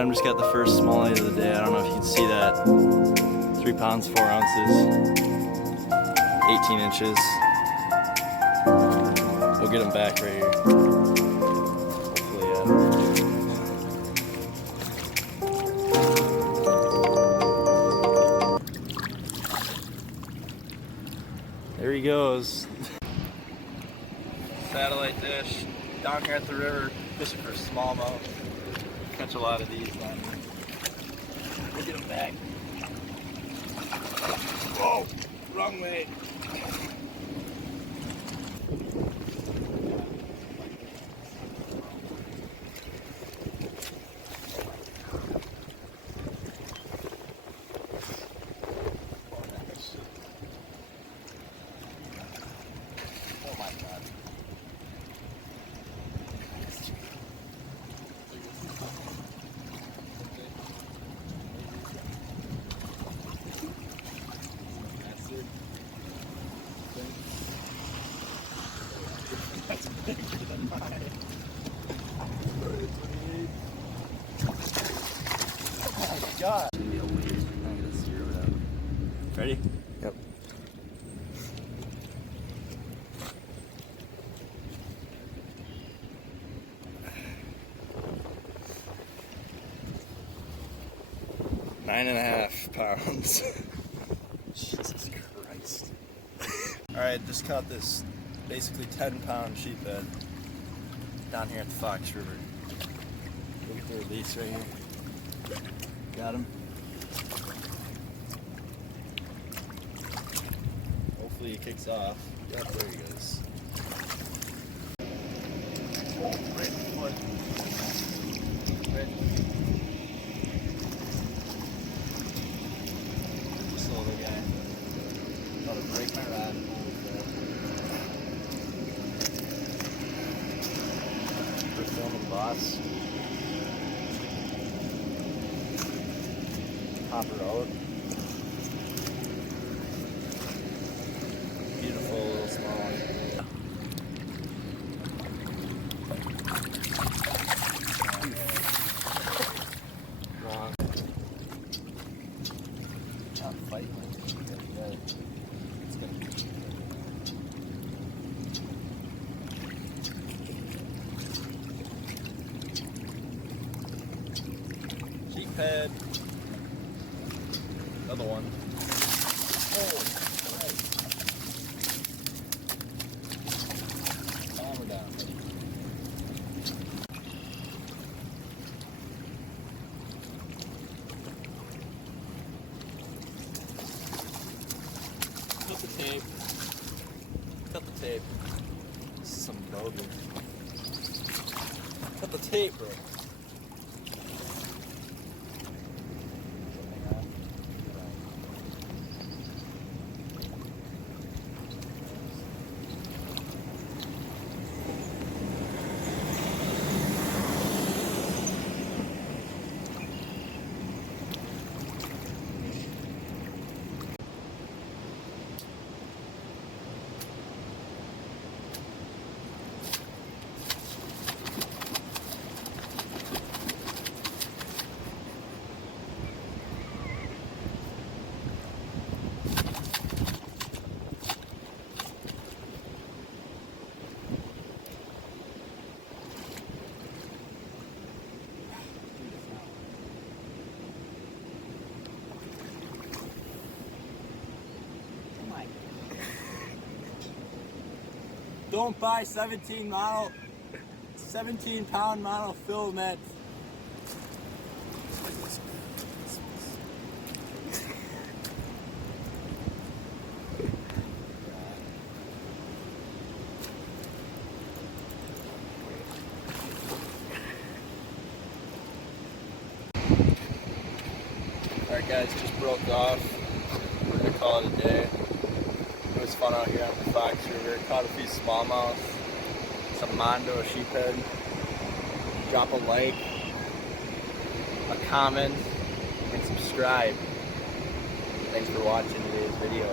Adam just got the first smallie of the day. I don't know if you can see that. 3 pounds, 4 ounces, 18 inches. We'll get him back right here. Hopefully, there he goes. Satellite dish down here at the river, fishing for smallmouth. Catch a lot of these down here. We'll get them back. Whoa, wrong way. Oh my God. That's bigger than mine. Oh my God. Ready? Yep. Nine and a half pounds. Jesus Christ. Alright, just caught this basically 10-pound sheephead down here at the Fox River. Look at the release right here. Got him. Hopefully he kicks off. Yep, there he goes. Right in the foot. Right. This little guy. About to break my rod. Keeper filming, boss. Pop her out. Beautiful little small one. Wrong. Not fighting with it. It's gonna be. Sheephead. Another one. Oh, Christ. Calm her down, buddy. Cut the tape. Cut the tape. This is some bogus. Cut the tape, bro. Don't buy 17-pound model fill net. Alright guys, just broke off. We're gonna call it a day. It was fun out here on the Fox River. Caught a few smallmouth, some mondo sheephead. Drop a like, a comment, and subscribe. Thanks for watching today's video.